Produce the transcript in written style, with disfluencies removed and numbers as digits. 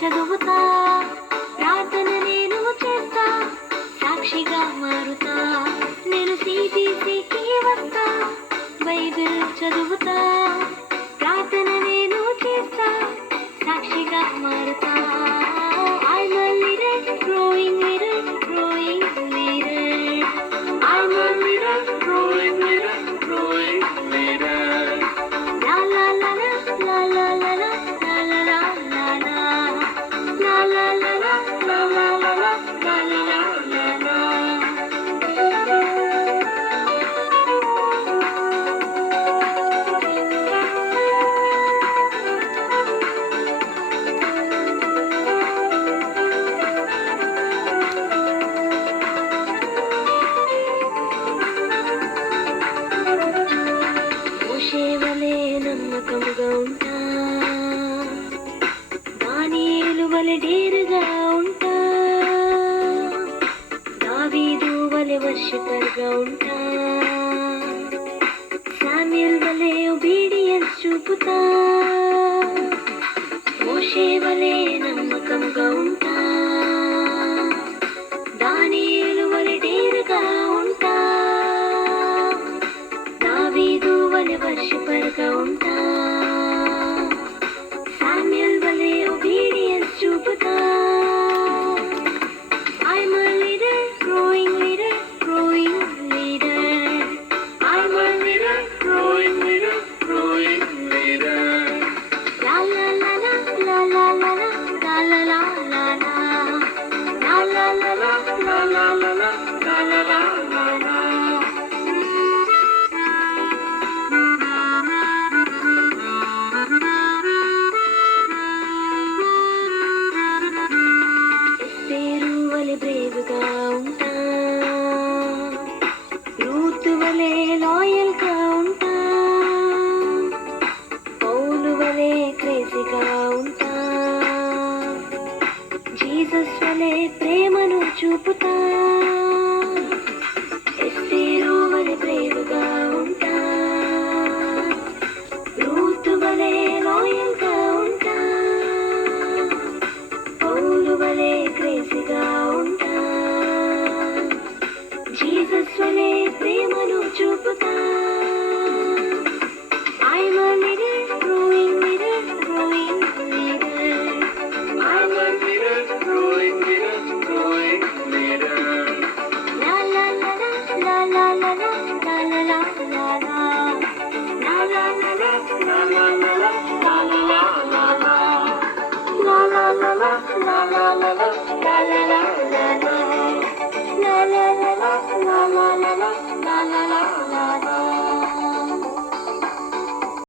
చదువుతా, ప్రార్థన నేను చేస్తా, సాక్షిగా మారుతా. నేను సిబిసికి వస్తా, బైబిల్ చదువుతా, ప్రార్థన నేను చేస్తా, సాక్షిగా మారుతా. I'm a leader, growing leader, growing leader. I'm a leader, growing leader, growing leader. La la la la, la la la la, la la la la la. La la la la, la la la la, la la la la la. మోషేవలే నమ్మకముగా ఉంటా, దానియేలు వలె డేరుగా ఉంటా, దావీదు వలె వర్షిపర్గా ఉంటా, Samuel వలె obedience చూపుతా. మోషే వలె నమ్మకంగా ఉంటా, దానియేలు వలె డేరుగా ఉంటా, దావీదు వలె వర్షిపర్గా ఉంటా, శామ్యూల్ వలె obedience చూపుతా. I'm a leader, growing leader, growing leader. I'm a leader, growing leader, growing leader. La la la la, la la la la, la la la la la. La la la la, la la la la, la la la la la. ఎస్తేరు వలె బ్రేవుగా ఉంటా, Ruth వలె లాయల్గా ఉంటా, పౌలు వలె క్రేజీగా ఉంటా, Jesus వలె ప్రేమను చూపుతా. ఎస్తేరు వలె బ్రేవుగా ఉంటా, రూతు వలె లాయల్గా ఉంటా, పౌలు వలె క్రేజీగా ఉంటా, జీసస్ వలె ప్రేమను చూపుతా. I'm a leader, growing leader, growing leader. I'm a leader, growing leader, growing leader. La la la la, la la la la, la la la la la. La la la la, la la la la, la la la la la. La la la la, la la la la, la la la